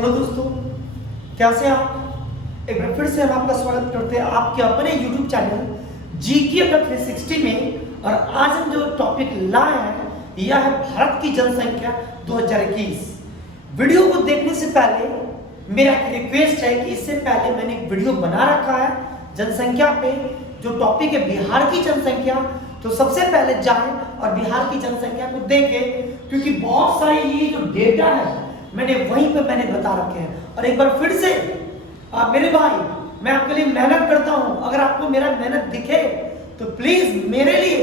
Hello दोस्तों, कैसे हैं आप। एक बार फिर से हम आपका स्वागत करते हैं आपके अपने YouTube चैनल जीके 360 में। और आज हम जो टॉपिक लाए हैं यह है भारत की जनसंख्या 2021। वीडियो को देखने से पहले मेरा एक रिक्वेस्ट है कि इससे पहले मैंने एक वीडियो बना रखा है जनसंख्या पे, जो टॉपिक है बिहार की जनसंख्या। तो सबसे पहले जाएं और बिहार की जनसंख्या को देखें, क्योंकि बहुत सारे ये जो डेटा है मैंने वहीं पे बता रखे हैं। और एक बार फिर से मेरे भाई, मैं आपके लिए मेहनत करता हूं। अगर आपको मेरा मेहनत दिखे तो प्लीज मेरे लिए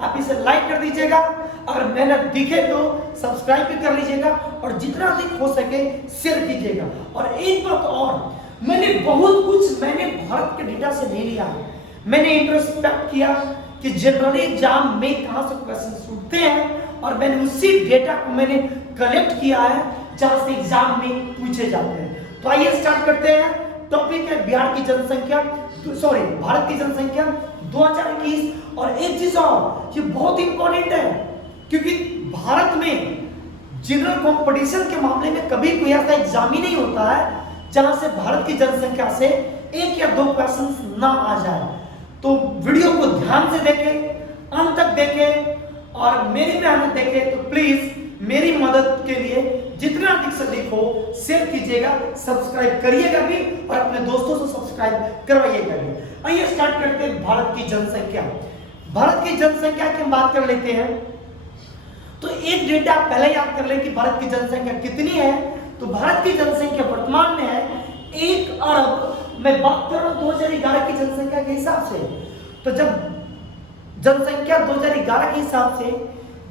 आप इसे लाइक कर दीजिएगा। अगर मेहनत दिखे तो सब्सक्राइब भी कर लीजिएगा और जितना अधिक हो सके शेयर कीजिएगा। और एक बात और, मैंने बहुत कुछ भारत के डेटा से ले लिया। मैंने इंट्रोस्पेक्ट किया कि जनरली एग्जाम में कहां से क्वेश्चन उठते हैं और मैंने उसी डेटा को कलेक्ट किया है जहां से एग्जाम में पूछे जाते हैं। तो आइए स्टार्ट करते हैं। टॉपिक है बिहार की जनसंख्या, भारत की जनसंख्या 2021। और एक चीज और, ये बहुत इंपॉर्टेंट है, क्योंकि भारत में जनरल कंपटीशन के मामले में कभी कोई ऐसा एग्जाम ही नहीं होता है जहां से भारत की जनसंख्या से एक या दो क्वेश्चन ना आ जाए। तो वीडियो को ध्यान से देखें, अंत तक देखें और मेरी मेहनत देखें। तो प्लीज मेरी मदद के लिए जितना अधिक से अधिक हो शेयर कीजिएगा, सब्सक्राइब करिएगा भी और अपने दोस्तों से सब्सक्राइब करवाइएगा भी। आइए स्टार्ट करते हैं भारत की जनसंख्या। भारत की जनसंख्या की हम बात कर लेते हैं। तो एक डेटा पहले याद कर लें कि भारत की जनसंख्या कितनी है। तो भारत की जनसंख्या वर्तमान में है 1 अरब। मैं बात कर रहा हूं 2011 की जनसंख्या के हिसाब से। तो जब जनसंख्या 2011 के हिसाब से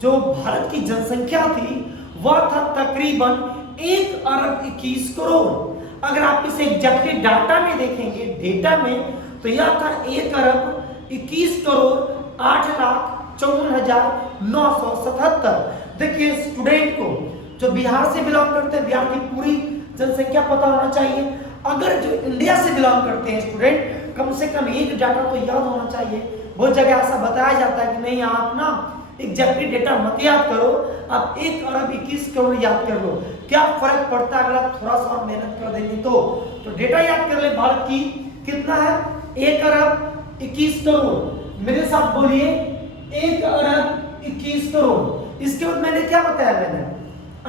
जो भारत की जनसंख्या थी वह था तकरीबन 1 अरब 21 करोड़। अगर आप इसे एग्जैक्टली डाटा में देखेंगे, डेटा में, तो यह था 1 अरब 21 करोड़ 8,54,977। देखिए, स्टूडेंट को जो बिहार से बिलोंग करते हैं, बिहार की पूरी जनसंख्या पता होना चाहिए। अगर जो इंडिया से बिलोंग करते हैं स्टूडेंट, कम से कम एक डाटा तो याद होना चाहिए। बहुत जगह ऐसा बताया जाता है कि नहीं, आप ना एग्जैक्टली डेटा मत याद करो, आप 1 अरब 21 करोड़ याद कर लो। क्या फर्क पड़ता है अगर आप थोड़ा सा मेहनत कर देंगे तो डेटा याद कर ले। भारत की कितना है? 1 अरब 21 करोड़। मेरे साथ बोलिए, 1 अरब 21 करोड़। इसके बाद मैंने क्या बताया? मैंने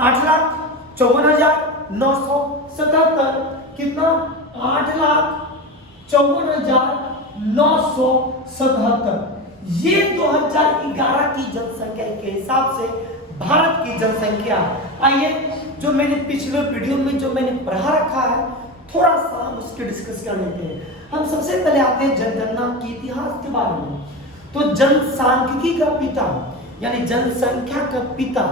8,54,977। कितना? 8,54,977। ये 2011 की जनसंख्या के हिसाब से भारत की जनसंख्या। आइए, जो मैंने पिछले वीडियो में जो पढ़ा रखा है, थोड़ा सा हम उसके डिस्कस कर लेते हैं। हम सबसे पहले आते हैं जनगणना के इतिहास के बारे में। तो जनसांख्यिकी का पिता यानी जनसंख्या का पिता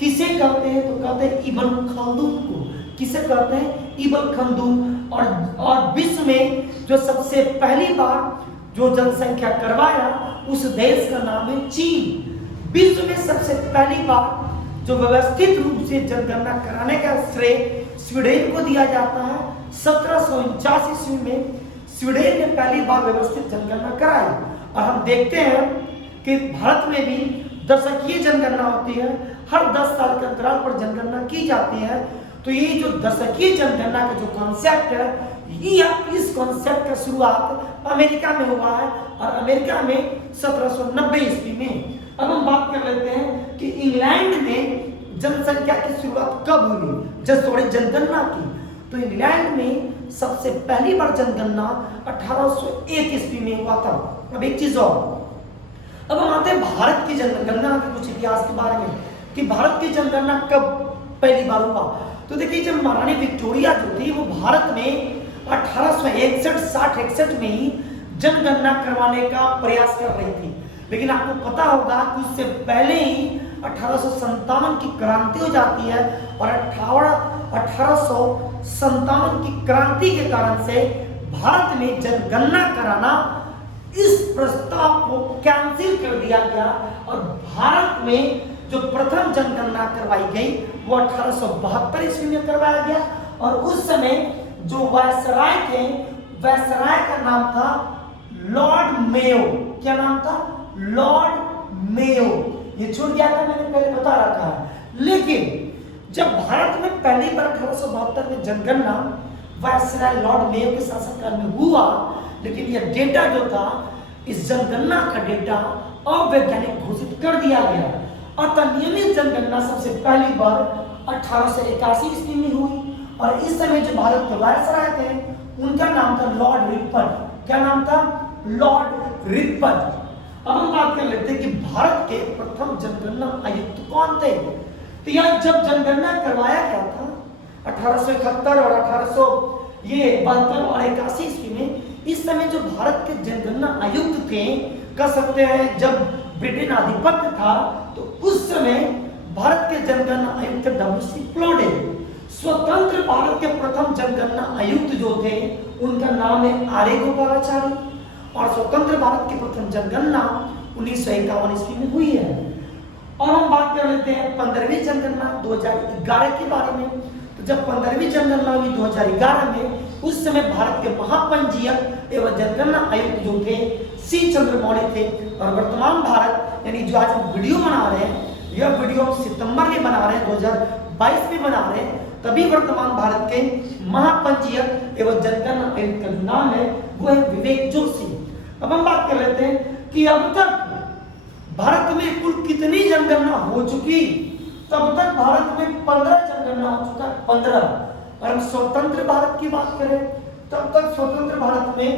किसे कहते हैं? तो कहते हैं इब्न खल्दून को। किसे कहते हैं? इब्न खल्दून। और विश्व में जो सबसे पहली बार जो जनसंख्या करवाया उस देश का नाम है चीन। विश्व में सबसे पहली बार जो व्यवस्थित रूप से जनगणना कराने का श्रेय स्वीडन को दिया जाता है। 1749 ईस्वी में स्वीडन ने पहली बार व्यवस्थित जनगणना कराई। और हम देखते हैं कि भारत में भी दशकीय जनगणना होती है, हर 10 साल के अंतराल पर जनगणना की जाती है। तो ये जो दशकीय जनगणना का जो कॉन्सेप्ट है, इस कॉन्सेप्ट का शुरुआत अमेरिका में हुआ है और अमेरिका में 1790 ईस्वी में। अब हम बात कर लेते हैं कि इंग्लैंड में जनसंख्या की शुरुआत कब हुई, जनगणना की। तो इंग्लैंड में सबसे पहली बार जनगणना 1801 ईस्वी में हुआ था। अब एक चीज और, अब हम आते हैं भारत की जनगणना के कुछ इतिहास के बारे में कि भारत की जनगणना कब पहली बार हुआ। तो देखिए, जब महारानी विक्टोरिया जो थी वो भारत में 1861 में ही जनगणना करवाने का प्रयास कर रही थी। लेकिन आपको पता होगा कि उससे पहले ही 1857 की क्रांति हो जाती है और 1857 की क्रांति के कारण से भारत में जनगणना कराना, इस प्रस्ताव को कैंसिल कर दिया गया। और भारत में जो प्रथम जनगणना करवाई गई वो 1872 ईस्वी में करवाया गया। और उस समय जो वायसराय थे, वायसराय का नाम था लॉर्ड मेयो। क्या नाम था? Lord Mayo. ये छूट गया था, मैंने पहले बता रखा है। लेकिन जब भारत में पहली बार 1872 में जनगणना वायसराय लॉर्ड मेयो के शासनकाल में हुआ, लेकिन यह डेटा जो था, इस जनगणना का डेटा अवैज्ञानिक घोषित कर दिया गया। अतः नियमित जनगणना सबसे पहली बार 1881 ईस्वी में हुई और इस समय जो भारत के वायसराय थे उनका नाम था लॉर्ड रिपन। क्या नाम था? Lord Ripon. अब हम बात कर लेते हैं कि भारत के प्रथम जनगणना आयुक्त कौन थे। तो यह जब जनगणना करवाया गया था 1871 और 1872 और 81 ईस्वी में, इस समय जो भारत के जनगणना आयुक्त थे, कह सकते हैं जब ब्रिटेन आधिपत्य था, तो उस समय भारत के जनगणना आयुक्त डब्ल्यू.सी. क्लोडे। स्वतंत्र भारत के प्रथम जनगणना आयुक्त जो थे उनका नाम है आर्य गोपालाचारी और स्वतंत्र भारत की प्रथम जनगणना 1951 ईस्वी में हुई है। और हम बात कर लेते हैं 15वीं जनगणना 2011 के बारे में। तो जब 15वीं जनगणना हुई 2011 में, उस समय भारत के महापंजीयक एवं जनगणना आयुक्त जो थे सी चंद्रमौली थे। और वर्तमान भारत यानी जो आज हम वीडियो बना रहे हैं, यह वीडियो हम सितंबर में बना रहे हैं, 2022 में बना रहे हैं, तभी वर्तमान भारत के महापंजीयक एवं जनगणना आयुक्त का नाम है वो है विवेक जोशी। अब हम बात कर लेते हैं कि अब तक भारत में कुल कितनी जनगणना हो चुकी। तब तक भारत में 15 जनगणना हो चुका है, 15। और हम स्वतंत्र भारत की बात करें, तब तक स्वतंत्र भारत में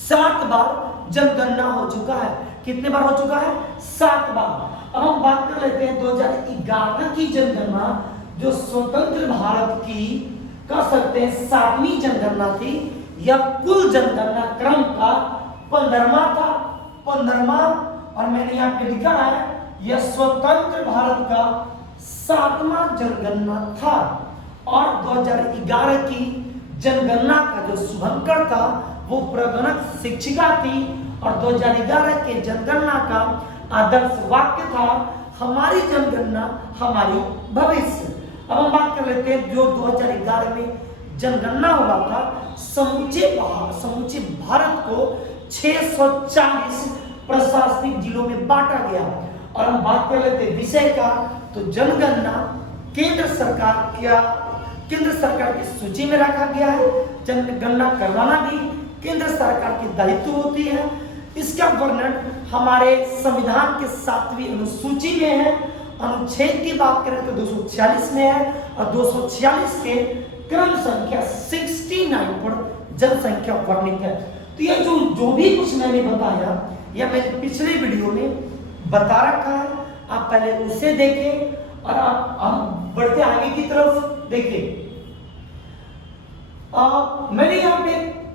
7 बार जनगणना हो चुका है। कितने बार हो चुका है? 7 बार। अब हम बात कर लेते हैं 2011 की जनगणना, जो स्वतंत्र भारत की कह सकते हैं 7वीं जनगणना थी। यह कुल जनगणना क्रम का 15वां था, 15वां। और मैंने यहाँ पे लिखा है यह स्वतंत्र भारत का 7वां जनगणना था। और 2011 की जनगणना का जो शुभंकर था वो प्रगणक शिक्षिका थी। और 2011 के जनगणना का आदर्श वाक्य था, हमारी जनगणना हमारी भविष्य। अब हम बात कर लेते हैं जो 2011 में जनगणना हुआ था, समूचे भारत को 640 प्रशासनिक जिलों में बांटा गया। और हम बात कर लेते हैं विषय का, तो जनगणना केंद्र सरकार की सूची में रखा गया है। जनगणना करवाना भी केंद्र सरकार की दायित्व होती है। इसका वर्णन हमारे संविधान के 7वीं अनुसूची में है। अनुच्छेद की बात करें तो 246 में है और 246 के क्रम संख्या 69 पर जनसंख्या वर्णित है। तो यह जो भी कुछ मैंने बताया, यह मैंने पिछले वीडियो में बता रखा है। आप पहले उसे देखें और आप हम बढ़ते आगे की तरफ देखें। मैंने यहाँ पे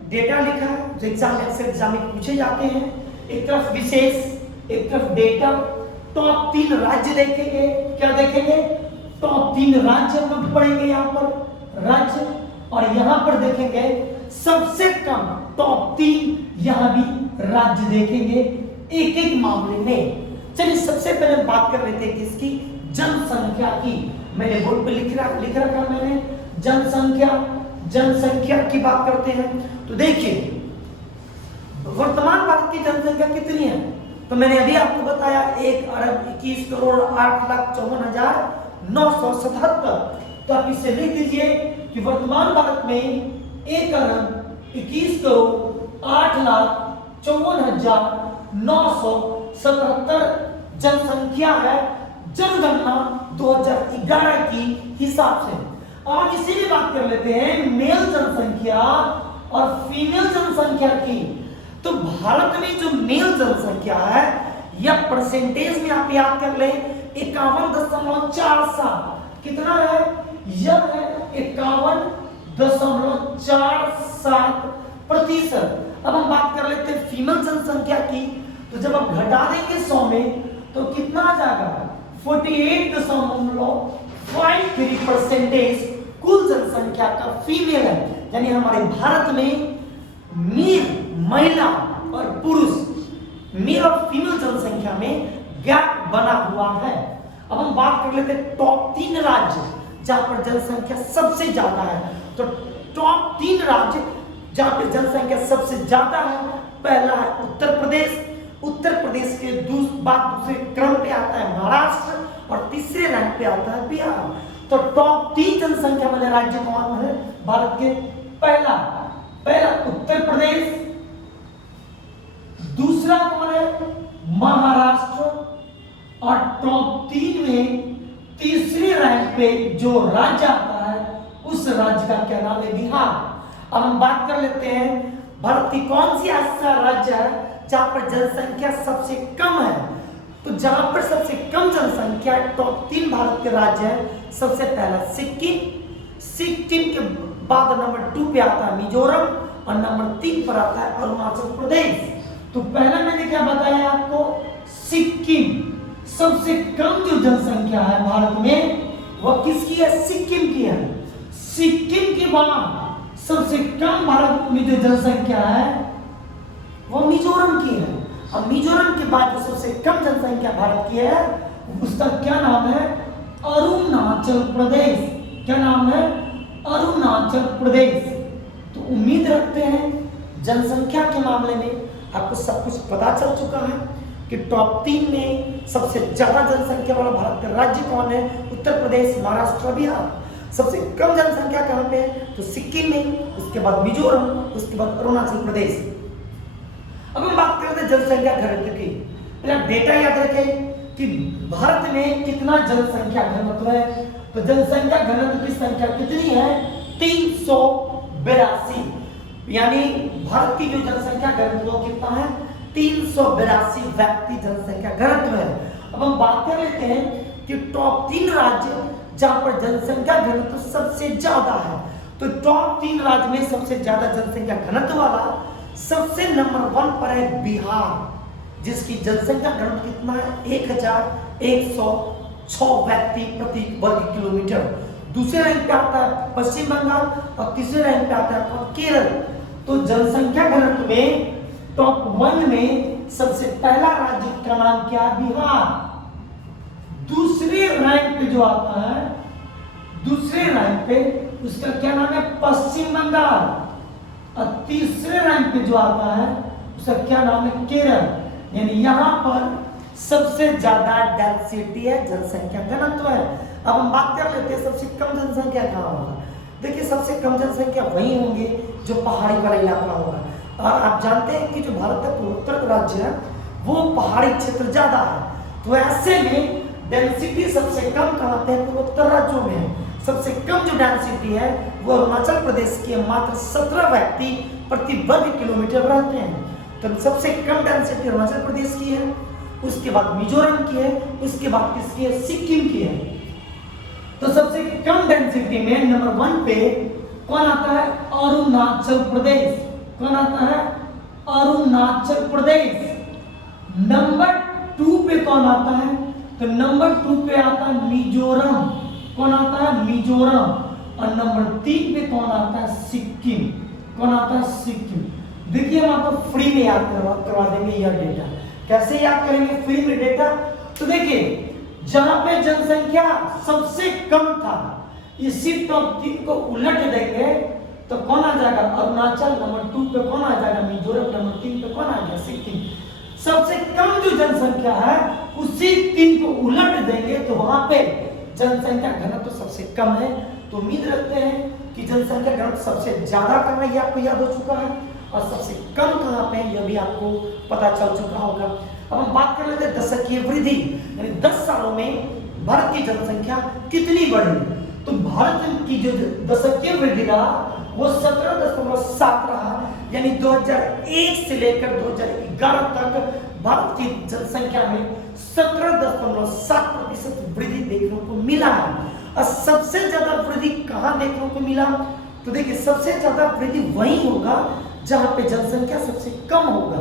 डेटा लिखा है जो एग्जाम में पूछे जाते हैं। एक तरफ विशेष, एक तरफ डेटा। टॉप 3 राज्य देखेंगे। क्या देखेंगे? टॉप 3 राज्य हम लोग पढ़ेंगे यहाँ पर राज्य। और यहाँ पर देखेंगे सबसे कम टॉप 3, यहाँ भी राज्य देखेंगे एक एक मामले में। चलिए सबसे पहले बात कर लेते हैं किसकी? जनसंख्या की। मैंने बोर्ड पे लिख रखा मैंने जनसंख्या की बात करते हैं। तो देखिए वर्तमान भारत की जनसंख्या कितनी है? तो मैंने अभी आपको बताया 1,21,08,54,977। तो आप इसे लिख दीजिए कि वर्तमान भारत में 1,21,08,54,977 जनसंख्या है जनगणना 2011 की हिसाब से। अब इसी भी बात कर लेते हैं मेल जनसंख्या और फीमेल जनसंख्या की। तो भारत में जो मेल जनसंख्या है, यह परसेंटेज में आप याद कर ले 51.47। कितना है? यह है 51.47%। अब हम बात कर लेते हैं फीमेल जनसंख्या की। तो जब आप घटा देंगे 100 में तो कितना आ जाएगा? 48.53% कुल जनसंख्या का फीमेल है। यानी हमारे भारत में महिला और पुरुष, मेल और फीमेल जनसंख्या में गैप बना हुआ है। अब हम बात कर लेते हैं टॉप 3 राज्य जहां पर जनसंख्या सबसे ज्यादा है। तो टॉप 3 राज्य जहां पर जनसंख्या सबसे ज्यादा है, पहला है उत्तर प्रदेश। उत्तर प्रदेश के दूसरे क्रम पे आता है महाराष्ट्र और तीसरे रैंक पे आता है बिहार। तो टॉप 3 जनसंख्या वाले राज्य कौन है भारत के? पहला उत्तर प्रदेश, दूसरा कौन है? महाराष्ट्र, और टॉप 3 में तीसरे रैंक पे जो राज्य आता है उस राज्य का क्या नाम है? बिहार। अब हम बात कर लेते हैं भारत की कौन सी ऐसा राज्य है जहां पर जनसंख्या सबसे कम है। तो जहां पर सबसे कम जनसंख्या टॉप 3 भारत के राज्य है, सबसे पहला सिक्किम के बाद नंबर 2 पे आता है मिजोरम, और नंबर 3 पर आता है अरुणाचल प्रदेश। तो पहला मैंने क्या बताया आपको? सिक्किम। सबसे कम जो जनसंख्या है भारत में वह किसकी है? सिक्किम की है। सिक्किम के बाद सबसे कम भारत में जो जनसंख्या है वह मिजोरम की है। और मिजोरम के बाद जो सबसे कम जनसंख्या भारत की है उसका क्या नाम है? अरुणाचल प्रदेश। क्या नाम है? अरुणाचल प्रदेश। तो उम्मीद रखते हैं जनसंख्या के मामले में आपको सब कुछ पता चल चुका है कि टॉप 3 में सबसे ज्यादा जनसंख्या वाला भारत का राज्य कौन है? उत्तर प्रदेश, महाराष्ट्र, बिहार। सबसे कम जनसंख्या कहां पे है? तो सिक्किम में, उसके बाद मिजोरम, उसके बाद अरुणाचल प्रदेश। अब हम बात करते हैं जनसंख्या घनत्व की। पहले डेटा याद रखें कि भारत में कितना जनसंख्या घनत्व है। तो जनसंख्या घनत्व की संख्या कितनी है? 382। यानी भारत की जो जनसंख्या घनत्व वो कितना है? 382 व्यक्ति जनसंख्या घनत्व है। अब हम बात कर लेते हैं कि टॉप 3 राज्य जहां पर जनसंख्या घनत्व सबसे ज्यादा है। तो टॉप 3 राज्य में सबसे ज्यादा जनसंख्या घनत्व वाला सबसे नंबर 1 पर है बिहार, जिसकी जनसंख्या घनत्व कितना है? 1106 व्यक्ति प्रति वर्ग किलोमीटर। दूसरे रैंक पे आता है पश्चिम बंगाल, और तीसरे रैंक पे आता है केरल। तो जनसंख्या घनत्व में टॉप 1 में सबसे पहला राज्य का नाम क्या है? बिहार। दूसरे रैंक पे जो आता है, दूसरे रैंक पे उसका क्या नाम है? पश्चिम बंगाल। और तीसरे रैंक पे जो आता है उसका क्या नाम है? केरल। यानी यहाँ पर सबसे ज्यादा डेंसिटी है, जनसंख्या घनत्व है। अब हम बात कर लेते हैं सबसे कम जनसंख्या कहाँ होगा। देखिए सबसे कम जनसंख्या वही होंगे जो पहाड़ी वाला इलाका होगा। और आप जानते हैं कि जो भारत का पूर्वोत्तर राज्य है वो पहाड़ी क्षेत्र ज्यादा है। तो ऐसे में डेंसिटी सबसे कम कहाँ पे है? पूर्वोत्तर राज्यों में है। सबसे कम जो डेंसिटी है वो अरुणाचल प्रदेश की मात्र 17 व्यक्ति प्रति वर्ग किलोमीटर रहते हैं। तो सबसे कम डेंसिटी अरुणाचल प्रदेश की है, उसके बाद मिजोरम की है, उसके बाद किसकी है? सिक्किम की है। तो सबसे कम डेंसिटी में नंबर 1 पे कौन आता है? अरुणाचल प्रदेश। कौन आता है? अरुणाचल प्रदेश। नंबर 2 पे कौन आता है? तो नंबर 2 पे आता है मिजोरम। कौन आता है? मिजोरम। और नंबर 3 पे कौन आता है? सिक्किम। कौन आता है? सिक्किम। देखिए हम आपको फ्री में याद करवा देंगे यह डेटा। कैसे याद करेंगे फ्री में डेटा? तो देखिए जहां पे जनसंख्या सबसे कम था, इसी टॉप 3 को उलट देंगे तो कौन आ जाएगा? अरुणाचल। नंबर 2 पे कौन आ जाएगा? मिजोरम। नंबर 3 पे कौन आ गया? सिक्किम। सबसे कम जो जनसंख्या है उसी 3 को उलट देंगे तो वहां पे जनसंख्या घनत्व तो सबसे कम है। तो उम्मीद रखते हैं कि जनसंख्या घनत्व सबसे ज्यादा कहाँ है, ये आपको याद हो चुका है, और सबसे कम कहाँ पे है यह भी आपको पता चल चुका होगा। अब हम बात कर लेते हैं दशकीय वृद्धि, यानी 10 सालों में भारत की जनसंख्या कितनी बढ़ी। तो भारत की जो दशकीय वृद्धि रहा वो 17.7 रहा, यानी 2001 से लेकर 2011 तक भारत की जनसंख्या में 17.7% वृद्धि देखने को मिला है। और सबसे ज्यादा वृद्धि कहाँ देखने को मिला? तो देखिए सबसे ज्यादा वृद्धि वही होगा जहां पे जनसंख्या सबसे कम होगा।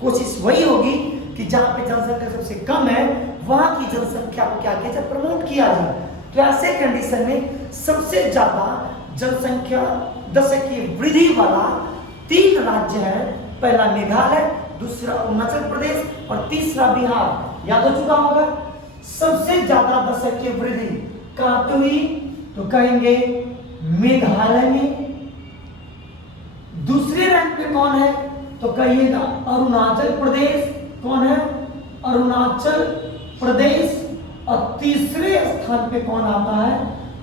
कोशिश वही होगी कि जहां पे जनसंख्या सबसे कम है वहां की जनसंख्या को क्या किया जाए? प्रमोट किया जाए। तो ऐसे कंडीशन में सबसे ज्यादा जनसंख्या दशकीय वृद्धि वाला 3 राज्य है। पहला मेघालय, दूसरा अरुणाचल प्रदेश और तीसरा बिहार। याद हो चुका होगा। सबसे ज्यादा दशकीय वृद्धि कहां पे हुई? तो कहेंगे मेघालय में। दूसरे रैंक पे कौन है? तो कहिएगा अरुणाचल प्रदेश। कौन है? अरुणाचल प्रदेश। और तीसरे स्थान पे कौन आता है?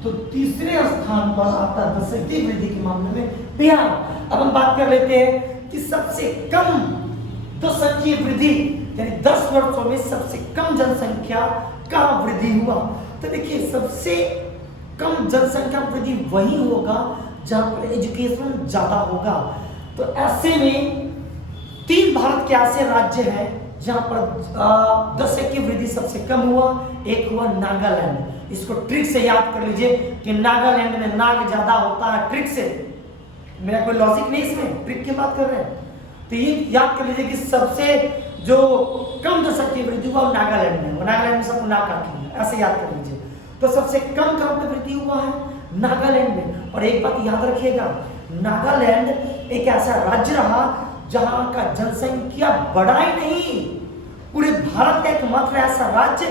तो तीसरे स्थान पर आता है जनशक्ति वृद्धि के मामले में बिहार। अब हम बात कर लेते हैं कि सबसे कम जनसंख्या वृद्धि यानी 10 वर्षों में सबसे कम जनसंख्या का वृद्धि हुआ। तो देखिए सबसे कम जनसंख्या वृद्धि वही होगा जहां पर एजुकेशन ज्यादा होगा। तो ऐसे में 3 भारत के ऐसे राज्य हैं जहां पर जनसंख्या वृद्धि सबसे कम हुआ। एक हुआ नागालैंड, इसको ट्रिक से याद कर लीजिए कि नागालैंड में नाग ज्यादा होता है। ट्रिक से, मेरा कोई लॉजिक नहीं इसमें, ट्रिक की बात कर रहे हैं। तो ये याद कर लीजिए कि सबसे जो कम जनसंख्या वृद्धि हुआ नागालैंड में, नागालैंड में सबको नाग काट लिया, ऐसे याद कर लीजिए। तो सबसे कम कहां पे वृद्धि हुआ है? नागालैंड में। और एक बात याद रखिएगा, नागालैंड एक ऐसा राज्य रहा जहां का जनसंख्या बढ़ा ही नहीं। पूरे भारत का एकमात्र ऐसा राज्य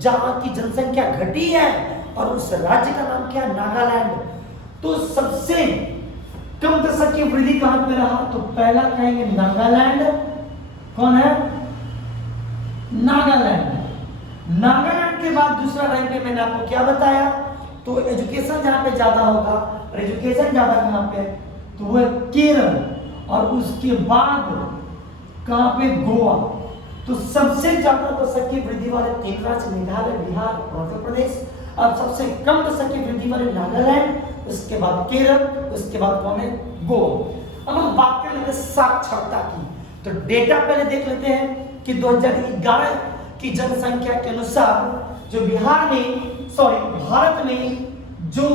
जहां की जनसंख्या घटी है और उस राज्य का नाम क्या है? नागालैंड। तो सबसे कम जनसंख्या वृद्धि कहां पे रहा? तो पहला कहेंगे नागालैंड। कौन है? नागालैंड। नागालैंड के बाद दूसरा रैंक पे मैंने आपको क्या बताया? तो एजुकेशन जहां पे ज्यादा होगा, और एजुकेशन ज्यादा कहां पे? तो वो केरल। और उसके बाद कहां पे? गोवा। तो सबसे ज्यादा जनसंख्या वृद्धि वाले 3 राज्य मेघालय, बिहार, अरुणाचल प्रदेश। अब सबसे कम जनसंख्या वृद्धि वाले नागालैंड, उसके बाद केरल, उसके बाद कौन है? गोवा। अब हम बात कर लेते हैं साक्षरता की। तो डेटा पहले देख लेते हैं कि 2011 की जनसंख्या के अनुसार जो भारत में जो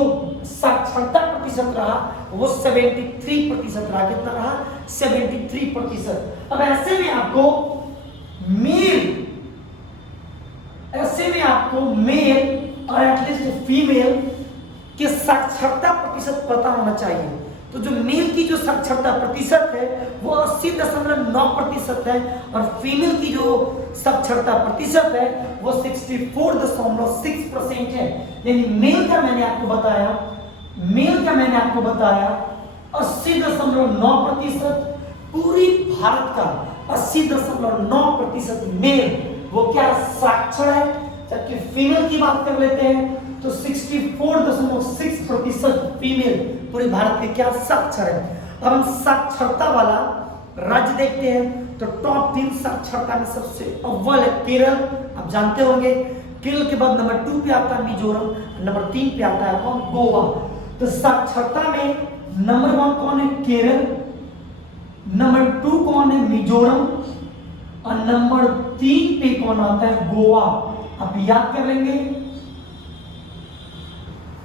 साक्षरता प्रतिशत रहा वो 73% रहा। कितना रहा? 73%। अब ऐसे में आपको मेल और एटलीस्ट फीमेल के साक्षरता प्रतिशत पता होना चाहिए। तो जो मेल की जो साक्षरता प्रतिशत है वो 80.9% है और फीमेल की जो साक्षरता प्रतिशत है वो 64.6% है। यानी मेल का मैंने आपको बताया 80.9%। पूरी भारत का 80.9% मेल वो क्या साक्षर है। जबकि फीमेल की बात कर लेते हैं तो 64.6% फीमेल पूरे भारत में क्या साक्षर है। अब हम साक्षरता वाला राज्य देखते हैं तो टॉप 3 साक्षरता में सबसे अव्वल है केरल। आप जानते होंगे केरल के बाद नंबर 2 पे आता है मिजोरम, नंबर 3 पे आता है कौन? गोवा। तो साक्षरता में नंबर 1 कौन है? केरल। नंबर 2 कौन है? मिजोरम। और नंबर 3 पे कौन आता है? गोवा। आप याद कर लेंगे।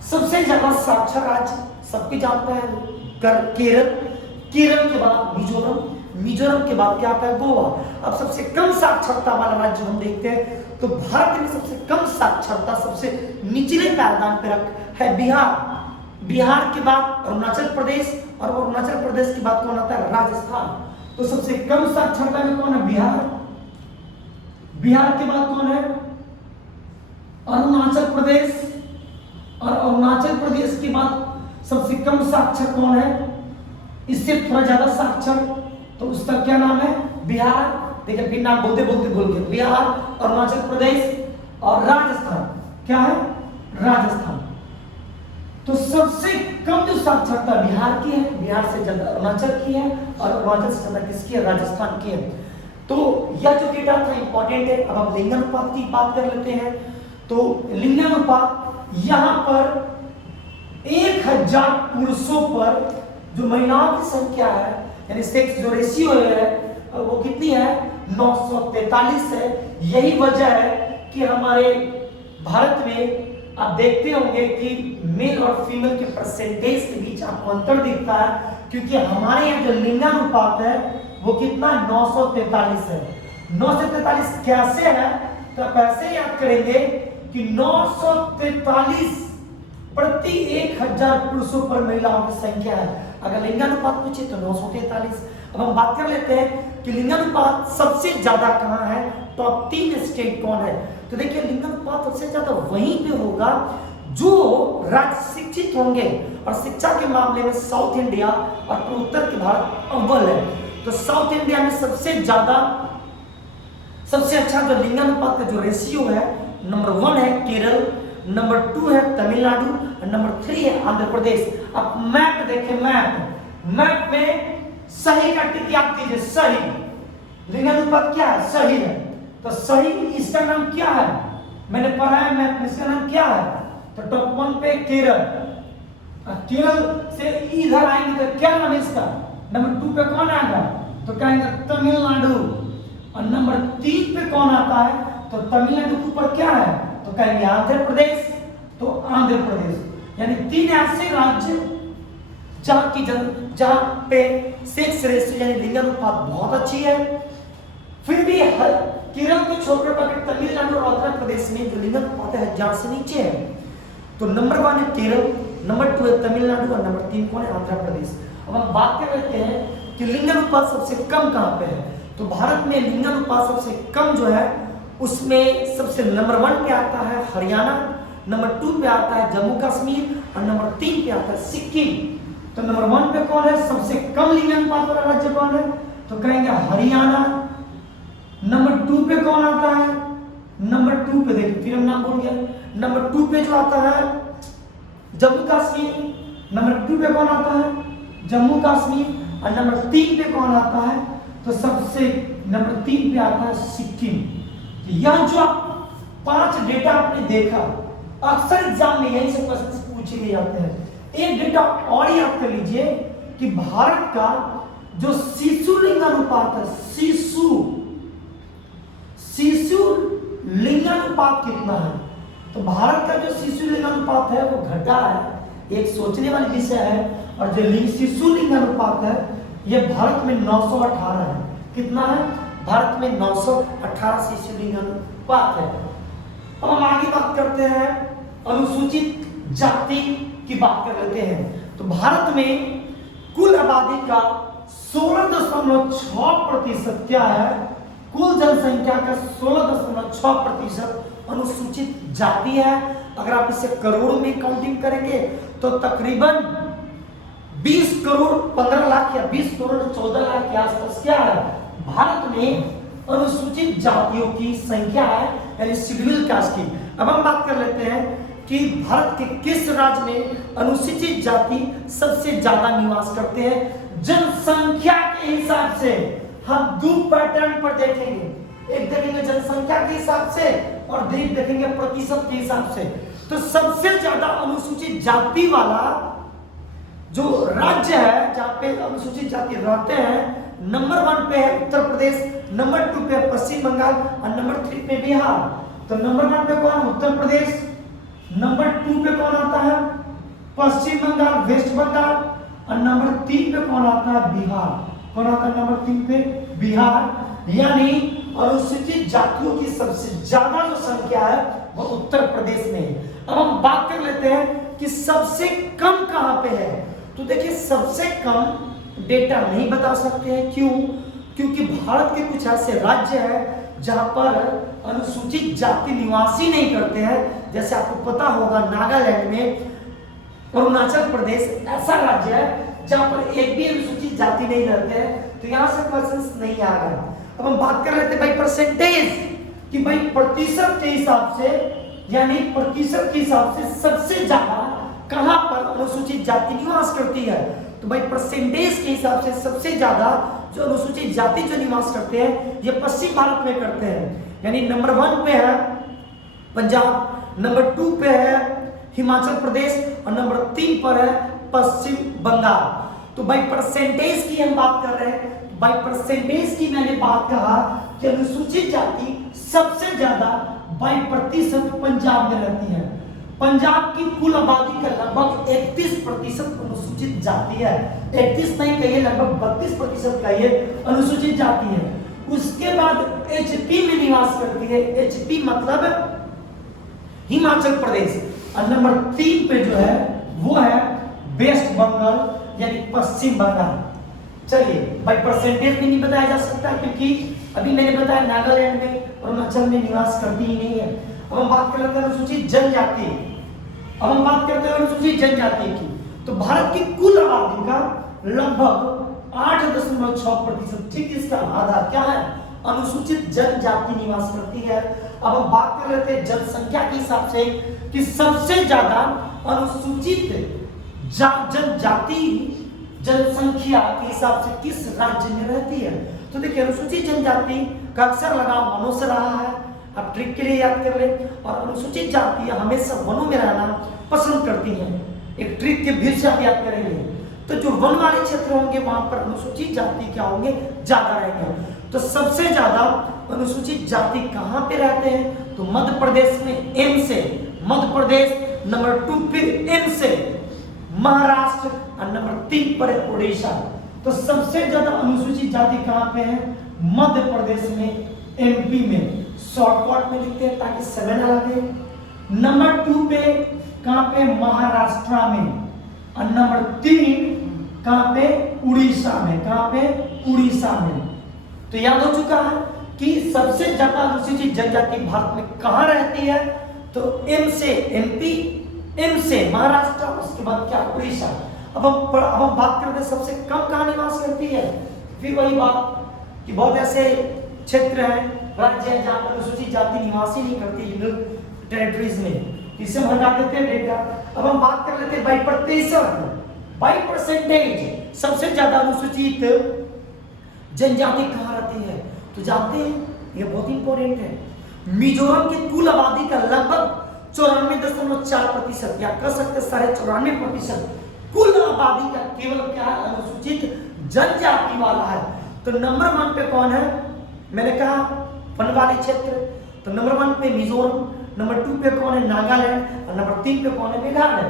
सबसे ज्यादा साक्षर राज्य सबके जानते हैं केरल। केरल के बाद मिजोरम, मिजोरम के बाद क्या आता है? गोवा। अब सबसे कम साक्षरता वाला राज्य हम देखते हैं तो भारत में सबसे कम साक्षरता सबसे निचले पायदान पे है बिहार। बिहार के बाद अरुणाचल प्रदेश और अरुणाचल प्रदेश के बाद कौन आता है? राजस्थान। तो सबसे कम साक्षरता में कौन है? बिहार। बिहार के बाद कौन है? अरुणाचल प्रदेश। और अरुणाचल प्रदेश के बाद सबसे कम साक्षर कौन है? इससे थोड़ा ज्यादा साक्षर तो उसका क्या नाम है? बिहार। देखिए फिर नाम बोलते बोल गए। बिहार, अरुणाचल प्रदेश और राजस्थान। क्या है? राजस्थान। तो सबसे कम जो साक्षरता बिहार की है, बिहार से ज्यादा अरुणाचल की है और अरुणाचल से ज्यादा किसकी है? राजस्थान की है। तो यह जो डेटा था इंपॉर्टेंट है। अब हम लिंगानुपात की बात कर लेते हैं। तो लिंगानुपात यहां पर 1000 पुरुषों पर जो महिलाओं की संख्या है यानी सेक्स जो रेशियो है वो कितनी है? 943 है। यही वजह है कि हमारे भारत में आप देखते होंगे कि मेल और फीमेल के परसेंटेज के बीच आपको अंतर दिखता है क्योंकि हमारे यहाँ जो लिंगानुपात है वो कितना? 943 है। 943 कैसे है? तो आप ऐसे याद करेंगे कि 943 प्रति 1000 पुरुषों पर महिलाओं की संख्या है। अगर लिंगानुपात पूछे तो 943। अब हम बात कर लेते हैं कि लिंगानुपात सबसे ज्यादा कहां है? टॉप 3 स्टेट कौन है? तो देखिए लिंगानुपात सबसे ज्यादा वहीं पे होगा जो राज्य शिक्षित होंगे और शिक्षा के मामले में साउथ इंडिया और उत्तर के भारत अव्वल है। तो साउथ इंडिया में सबसे अच्छा जो लिंगानुपात का जो रेशियो है नंबर 1 है केरल, नंबर 2 है तमिलनाडु और नंबर 3 है आंध्र प्रदेश। अब मैप देखें, मैप में सही का टिक आप दीजिए, सही लिंगानुपात क्या है, सही है। तो सही इसका नाम क्या है, मैंने पढ़ा है मैप में, इसका नाम क्या है। तो टॉप 1 पे केरल, केरल से इधर आएंगे तो क्या नाम है इसका। नंबर 2 पे कौन आएगा, तो कहेंगे तमिलनाडु। और नंबर 3 पे कौन आता है, तो तमिलनाडु के ऊपर क्या है, तो कहेंगे आंध्र प्रदेश। तो आंध्र प्रदेश यानी 3 ऐसे राज्य जहां पे सेक्स रेशियो यानी लिंगानुपात बहुत अच्छी है। फिर भी केरल को छोड़कर बाकी तमिलनाडु और आंध्र प्रदेश में जो लिंगानुपात है 1000 से नीचे है। तो नंबर 1 है केरल, नंबर 2 है तमिलनाडु और नंबर 3 कौन है, आंध्र प्रदेश। अब हम बात कर लेते हैं कि लिंगानुपात सबसे कम कहां पे है। तो भारत में लिंगानुपात सबसे कम जो है उसमें सबसे नंबर 1 पे आता है हरियाणा, नंबर 2 पे आता है जम्मू कश्मीर और नंबर 3 पे आता है सिक्किम। तो नंबर 1 पे कौन है, सबसे कम लिंगानुपात वाला राज्य कौन है, तो कहेंगे हरियाणा। नंबर 2 पे कौन आता है, नंबर 2 पे देखिए फिर हम नाम भूल गए, नंबर 2 पे जो आता है जम्मू कश्मीर, नंबर 2 पे कौन आता है जम्मू कश्मीर और नंबर 3 पे कौन आता है, तो सबसे नंबर 3 पे आता है सिक्किम। यह जो आप 5 डेटा आपने देखा, अक्सर एग्जाम में यही से क्वेश्चन पूछे गए जाते हैं। एक डेटा और याद कर लीजिए कि भारत का जो शिशु लिंगानुपात है, शिशु लिंगानुपात कितना है, तो भारत का जो शिशु लिंगानुपात है वो घटा है, एक सोचने वाली विषय है। और जो शिशु लिंगानुपात है ये भारत में 918 है। कितना है, भारत में 918 शिशु लिंगानुपात है। अब हम आगे बात करते हैं अनुसूचित जाति की बात कर लेते हैं। तो भारत में कुल आबादी का 16.6% क्या है, कुल जनसंख्या का 16.6% अनुसूचित जाति है। अगर आप इसे करोड़ों में काउंटिंग करेंगे तो तकरीबन 20 करोड़ 15 लाख या 20 करोड़ 14 लाख के आसपास क्या है, भारत में अनुसूचित जातियों की संख्या है, यानी शेड्यूल कास्ट की। अब हम बात कर लेते हैं कि भारत के किस राज्य में अनुसूचित जाति सबसे ज्यादा निवास करते हैं। जनसंख्या के हिसाब से हम 2 पैटर्न पर देखेंगे, एक देखेंगे जनसंख्या के हिसाब से और देखेंगे प्रतिशत के हिसाब से। तो सबसे ज्यादा अनुसूचित जाति वाला जो राज्य है जहां पे अनुसूचित जाति रहते हैं, नंबर 1 पे है उत्तर प्रदेश, नंबर 2 पे पश्चिम बंगाल और नंबर 3 पे बिहार। तो नंबर 1 पे कौन, उत्तर प्रदेश, नंबर 2 पे कौन आता है पश्चिम बंगाल वेस्ट बंगाल और नंबर 3 पे कौन आता है बिहार। कौन आता है नंबर 3 पे, बिहार। यानी अनुसूचित जातियों की सबसे ज्यादा जो संख्या है वो उत्तर प्रदेश में है। अब हम बात कर लेते हैं कि सबसे कम कहां पे है। तो देखिए सबसे कम डेटा नहीं बता सकते हैं, क्यों, क्योंकि भारत के कुछ ऐसे राज्य हैं जहां पर अनुसूचित जाति निवासी नहीं करते हैं। जैसे आपको पता होगा नागालैंड में, अरुणाचल प्रदेश ऐसा राज्य है जहां पर एक भी अनुसूचित जाति नहीं रहते हैं। तो यहां से क्वेश्चंस नहीं आ रहा। अब हम बात कर लेते हैं भाई परसेंटेज कि भाई प्रतिशत के हिसाब से, यानी प्रतिशत के हिसाब से सबसे ज्यादा कहां पर अनुसूचित जाति निवास करती है। तो भाई परसेंटेज के हिसाब से सबसे ज्यादा जो अनुसूचित जाति जो निवास करते हैं ये पश्चिम भारत में करते हैं। यानी नंबर 1 पे है पंजाब, नंबर 2 पे है हिमाचल प्रदेश और नंबर 3 पर है पश्चिम बंगाल। तो बाई परसेंटेज की हम बात कर रहे हैं, बाई परसेंटेज की मैंने बात कहा कि अनुसूचित जाति सबसे ज्यादा बाई प्रतिशत पंजाब में रहती है। पंजाब की कुल आबादी का लगभग 31% अनुसूचित जाति है। 31 नहीं कहिए, लगभग 32% का ये अनुसूचित जाति है। उसके बाद एचपी में निवास करती है, एचपी मतलब हिमाचल प्रदेश। और नंबर 3 पे जो है वो है वेस्ट बंगाल यानी पश्चिम बंगाल। चलिए भाई परसेंटेज भी नहीं बताया जा सकता क्योंकि अभी मैंने बताया नागालैंड में अरुणाचल में निवास करती ही नहीं है। अब हम बात कर लेते हैं अनुसूचित जनजाति। अब हम बात करते हैं अनुसूचित जनजाति की। तो भारत की कुल आबादी का लगभग 8.6%, ठीक इसका आधा क्या है, अनुसूचित जनजाति निवास करती है। अब हम बात कर लेते हैं जनसंख्या के हिसाब से कि सबसे ज्यादा अनुसूचित जनजाति जनसंख्या के हिसाब से किस राज्य में रहती है। तो देखिए अनुसूचित जनजाति का अक्सर लगाव वनों से रहा है, आप ट्रिक के लिए याद कर ले। और अनुसूचित जातियां हमेशा वनों में रहना पसंद करती हैं। एक ट्रिक के भीड़ से आप याद करेंगे तो जो वन वाले क्षेत्र होंगे वहां पर अनुसूचित जाति क्या होंगे, ज्यादा रहेंगे। तो सबसे ज्यादा अनुसूचित जाति कहां पे रहते हैं, तो मध्य प्रदेश में एम से, मध्य प्रदेश नंबर 2 पे एम से महाराष्ट्र और नंबर 3 पर उड़ीसा। तो सबसे ज्यादा अनुसूचित जाति कहां पे है, मध्य प्रदेश में, एमपी में। शॉर्टकट में लिखते हैं ताकि समय न लगे। नंबर 2 पे कहां पे, महाराष्ट्र में। और नंबर 3 कहां पे, उड़ीसा में। कहां पे, उड़ीसा में। तो याद हो चुका है कि सबसे ज्यादा अनुसूचित जनजाति भारत में कहां रहती है, तो एम से एमपी, एम से महाराष्ट्र, उसके बाद क्या, उड़ीसा। अब हम बात करते हैं सबसे कम कहां निवास करती है। फिर वही बात कि बहुत ऐसे क्षेत्र हैं, राज्य है जहां पर अनुसूचित जाति निवास ही नहीं करती यूनियन टेरिटरीज में। इसे हम हटा देते हैं डेटा। अब हम बात कर लेते हैं बाई प्रतिशत, बाई परसेंटेज सबसे ज्यादा अनुसूचित जनजाति कहां रहती है। तो जानते हैं ये बहुत इंपॉर्टेंट है। मिजोरम की कुल आबादी का लगभग 94.4% या कह सकते 94.5% कुल आबादी का केवल क्या है, अनुसूचित जनजाति वाला है। तो नंबर 1 पे कौन है, मैंने कहा वन वाले क्षेत्र। तो नंबर 1 पे मिजोरम, नंबर 2 पे कौन है, नागालैंड, और नंबर 3 पे कौन है, मेघालय।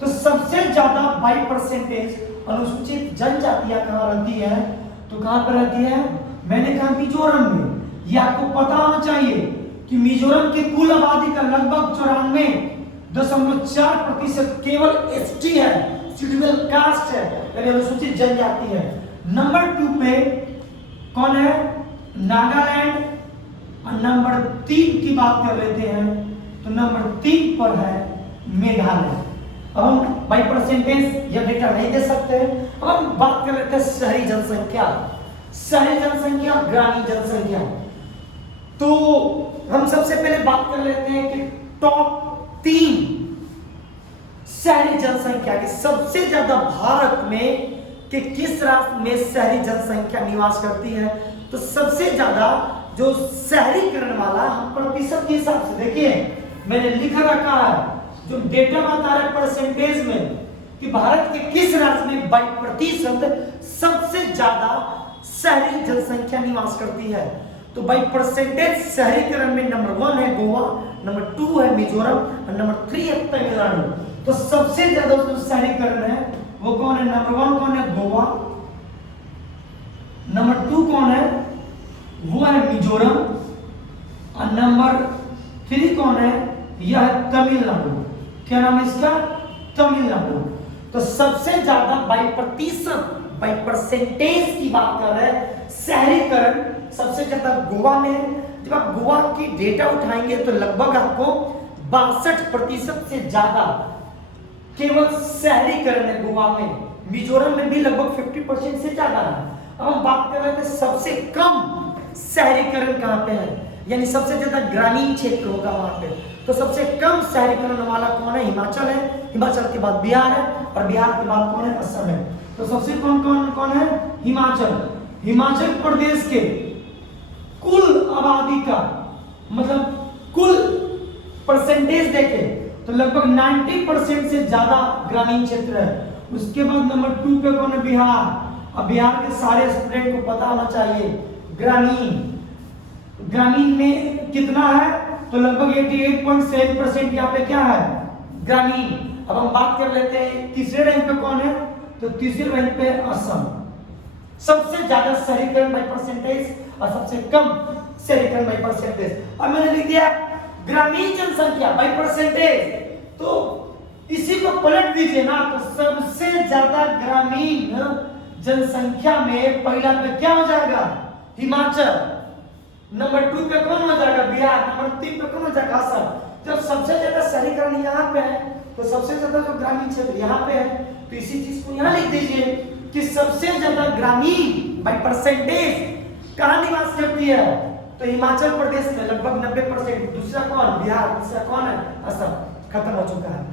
तो सबसे ज्यादा बाई परसेंटेज अनुसूचित जनजातियां कहां रहती है, तो कहां पर रहती है, मैंने कहा मिजोरम में। ये आपको पता होना चाहिए कि मिजोरम की कुल आबादी का लगभग 94.4% केवल एसटी है, शेड्यूल कास्ट है, यानी अनुसूचित जनजाति है। नंबर 2 पे कौन है, नागालैंड। और नंबर 3 की बात कर लेते हैं तो नंबर 3 पर है मेघालय। अब हम बाई परसेंटेज यह डेटा नहीं दे सकते। अब हम बात कर लेते हैं शहरी जनसंख्या, शहरी जनसंख्या, ग्रामीण जनसंख्या। तो हम सबसे पहले बात कर लेते हैं कि टॉप 3 शहरी जनसंख्या की सबसे ज्यादा भारत में कि किस राज्य में शहरी जनसंख्या निवास करती है। तो सबसे ज्यादा जो शहरीकरण वाला, हम प्रतिशत के हिसाब से देखिए मैंने लिख रखा है, जो डेटा बता रहा है परसेंटेज में कि भारत के किस राज्य में 22% सबसे ज्यादा शहरी जनसंख्या निवास करती है। तो बाई परसेंटेज शहरीकरण में नंबर 1 है गोवा, नंबर 2 है मिजोरम और नंबर 3 है तमिलनाडु। तो सबसे ज्यादा जो शहरीकरण है वो कौन है, नंबर 1 कौन है, गोवा, नंबर 2 कौन है, वो है मिजोरम, और नंबर 3 कौन है, यह है तमिलनाडु। क्या नाम है इसका, तमिलनाडु। तो सबसे ज्यादा बाई प्रतिशत, बाई परसेंटेज की बात कर रहे हैं, शहरीकरण सबसे ज्यादा गोवा में है। जब आप गोवा की डेटा उठाएंगे तो लगभग आपको 62% से ज्यादा केवल शहरीकरण है गोवा में। मिजोरम में भी लगभग 50% से ज्यादा है। अब हम बात कर रहे थे सबसे कम शहरीकरण कहां पे है, यानी सबसे ज्यादा ग्रामीण क्षेत्र होगा वहां पे। तो सबसे कम शहरीकरण वाला कौन है, हिमाचल है, हिमाचल के बाद बिहार है, और बिहार के बाद कौन है, असम है। तो सबसे कौन है, हिमाचल। हिमाचल प्रदेश के कुल आबादी का मतलब कुल परसेंटेज देखे तो लगभग 90% से ज्यादा ग्रामीण क्षेत्र है। उसके बाद नंबर 2 पे कौन है, बिहार। अब बिहार के सारे स्टूडेंट को पता होना चाहिए ग्रामीण में कितना है, तो लगभग 88.7% यहाँ पे क्या है, ग्रामीण। अब हम बात कर लेते हैं तीसरे रैंक पे कौन है, तो तीसरे रैंक पे असम। सबसे ज्यादा शहरीकरण बाई परसेंटेज और सबसे कम शहरीकरण बाई परसेंटेज। अब मैंने लिख दिया ग्रामीण जनसंख्या बाई परसेंटेज, तो इसी को पलट दीजिए ना, तो सबसे ज्यादा ग्रामीण जनसंख्या में पहला पे क्या हो जाएगा, हिमाचल। नंबर 2 पे कौन हो जाएगा, बिहार। नंबर 3 पे कौन हो जाएगा, असम। जब सबसे ज्यादा शहरीकरण यहाँ पे है तो सबसे ज्यादा जो ग्रामीण क्षेत्र यहाँ पे है, तो इसी चीज को यहाँ लिख दीजिए कि सबसे ज्यादा ग्रामीण बाई परसेंटेज कहाँ निवास करती है, तो हिमाचल प्रदेश में लगभग 90%। दूसरा कौन, बिहार। तीसरा कौन है, असम। खत्म हो चुका है।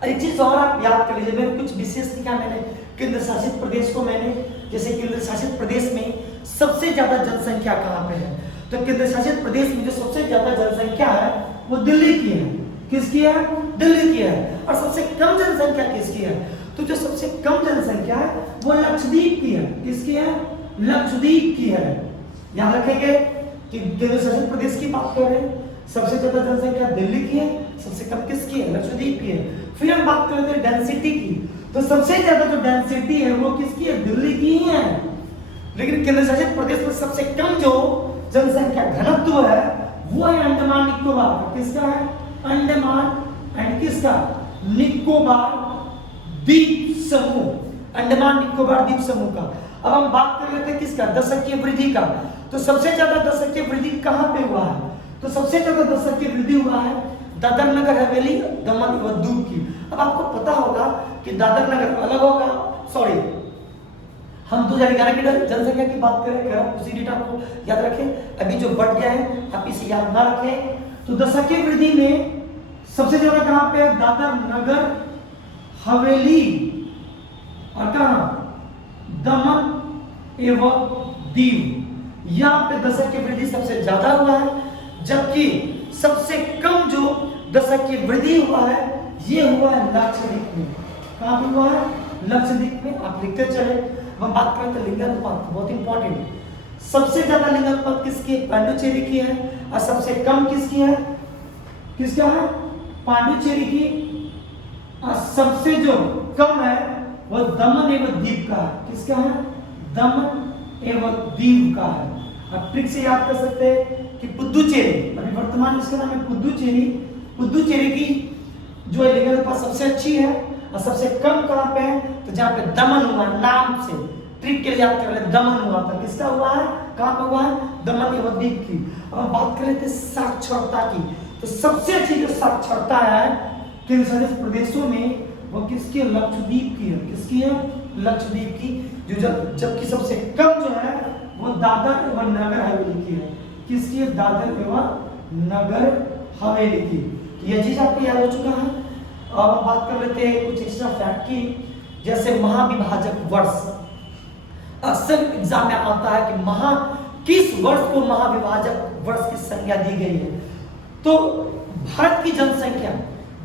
और एक चीज और आप याद कर लीजिए, मैंने कुछ विशेष लिखा, मैंने केंद्र शासित प्रदेश को मैंने, जैसे केंद्र शासित प्रदेश में सबसे ज्यादा जनसंख्या कहाँ पे है, तो केंद्र शासित प्रदेश में जो सबसे ज्यादा जनसंख्या है वो दिल्ली की है। किसकी है? दिल्ली की है। और सबसे कम जनसंख्या किसकी है? तो जो सबसे कम जनसंख्या है वो लक्षद्वीप की है। किसकी है? लक्षद्वीप की है। याद रखेंगे कि केंद्र शासित प्रदेश की बात कर रहे हैं, सबसे ज्यादा जनसंख्या दिल्ली की है, सबसे कम किसकी है? लक्षद्वीप की है। फिर हम बात करते हैं डेंसिटी की, तो सबसे ज्यादा जो डेंसिटी है वो किसकी है? दिल्ली की ही है। लेकिन केंद्र शासित प्रदेश में सबसे कम जो जनसंख्या घनत्व है वो है अंडमान निकोबार। किसका है? अंडमान एंड किसका? निकोबार द्वीप समूह, अंडमान निकोबार द्वीप समूह का। अब हम बात कर लेते हैं किसका? दशकीय वृद्धि का। तो सबसे ज्यादा दशकीय वृद्धि कहां पे हुआ है? तो सबसे ज्यादा दशकीय वृद्धि हुआ है दादर नगर हवेली दमन व दीव की। अब आपको पता होगा कि दादर नगर अलग होगा, सॉरी हम 2011 की जनसंख्या की बात करें, उसी डेटा को याद रखें। अभी जो बढ़ गया है आप इसे याद ना रखें। तो दशकीय वृद्धि में सबसे ज्यादा कहां पे है? दादर नगर हवेली और कहां? दमन एवं दीव। यहाँ पे दशकीय वृद्धि सबसे ज्यादा हुआ है, जबकि सबसे कम जो दशकीय वृद्धि हुआ है ये हुआ है लक्षद्वीप में। कहां पे हुआ है? लक्षद्वीप में। आप लिखते चले। हम बात करें तो लिंगानुपात, बहुत इंपॉर्टेंट। सबसे ज्यादा लिंगानुपात किसकी है? पांडुचेरी की है। और सबसे कम किसकी है? किसका है? पांडुचेरी की। और सबसे जो कम है वो दमन एवं दीव का है। किसका है? दमन एवं दीव का है। आप ट्रिक से याद कर सकते हैं कि पुदुचेरी, अभी वर्तमान इसका नाम है पुदुचेरी। पुदुचेरी की जो लिंगानुपात सबसे अच्छी है और सबसे कम कहां पे है? तो जहां पे दमन हुआ, नाम से ट्रिक के लिए याद कर ले, दमन हुआ था। किसका हुआ है? कहां पे हुआ है? दमन एवं दीव की। अब हम बात कर लेते हैं साक्षरता की। तो सबसे अच्छी जो साक्षरता है केंद्र शासित प्रदेशों में वो किसकी? लक्षद्वीप की है। किसकी है? लक्षद्वीप की। जो जबकि सबसे कम जो है वो दादर एवं नगर हवेली की है। किसकी है? दादर एवं नगर हवेली की। यह चीज आपको याद हो चुका है। अब हम बात कर लेते हैं कुछ एक्स्ट्रा फैक्ट की, जैसे महाविभाजक वर्ष। अक्सर एग्जाम में आता है कि किस वर्ष को महाविभाजक वर्ष की संज्ञा दी गई है। तो भारत की जनसंख्या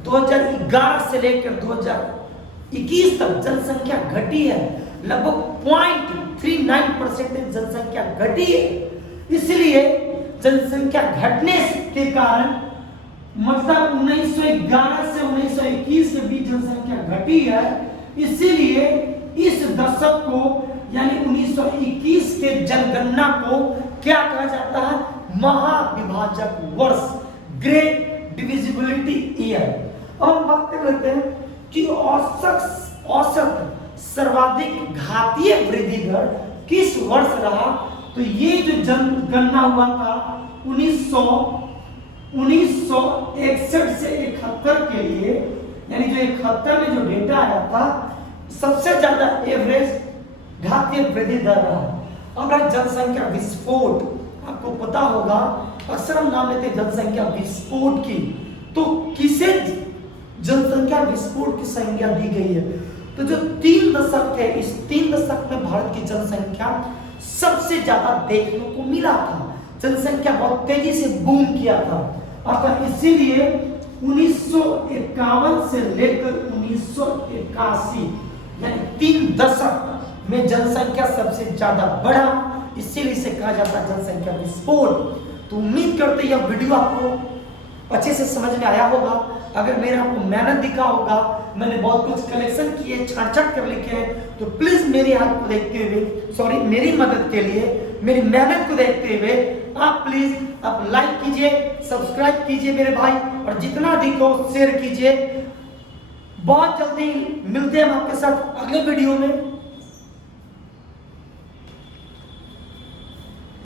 2011 से लेकर 2021 तक जनसंख्या घटी है, लगभग 0.39% जनसंख्या घटी है। इसलिए जनसंख्या घटने के कारण मतलब 1911 से 1921 के बीच जनसंख्या घटी है। इसीलिए इस दशक को यानी 1921 के जनगणना को क्या कहा जाता है? महाविभाजक वर्ष, ग्रेट डिविजिबिलिटी ईयर। अब हम बात कर लेते हैं कि औसत सर्वाधिक घातीय वृद्धि दर किस वर्ष रहा। तो ये जो जनगणना हुआ था 1961 से 71 के लिए, यानी जो 71 में जो डेटा आया था सबसे ज्यादा एवरेज घातीय वृद्धि दर रहा। अब जनसंख्या विस्फोट, आपको पता होगा अक्सर हम नाम लेते हैं जनसंख्या विस्फोट की। तो किसे जनसंख्या विस्फोट की संज्ञा दी गई है? तो जो 3 दशक थे, इस 3 दशक में भारत की जनसंख्या सबसे ज्यादा देखने को मिला था। जनसंख्या बहुत तेजी से बूम किया था। अतः इसीलिए 1951 से लेकर 1981 यानी 3 दशक में जनसंख्या सबसे ज्यादा बढ़ा, इसीलिए इसे कहा जाता है जनसंख्या विस्फोट। तो उम्मीद करते यह वीडियो आपको अच्छे से समझ में आया होगा। अगर मेरा आपको मेहनत दिखा होगा, मैंने बहुत कुछ कलेक्शन किए, छाट कर लिखे हैं, तो प्लीज मेरी हाथ को देखते हुए, सॉरी मेरी मदद के लिए, मेरी मेहनत को देखते हुए आप प्लीज आप लाइक कीजिए, सब्सक्राइब कीजिए मेरे भाई, और जितना अधिक हो शेयर कीजिए। बहुत जल्दी मिलते हैं हम आपके साथ अगले वीडियो में।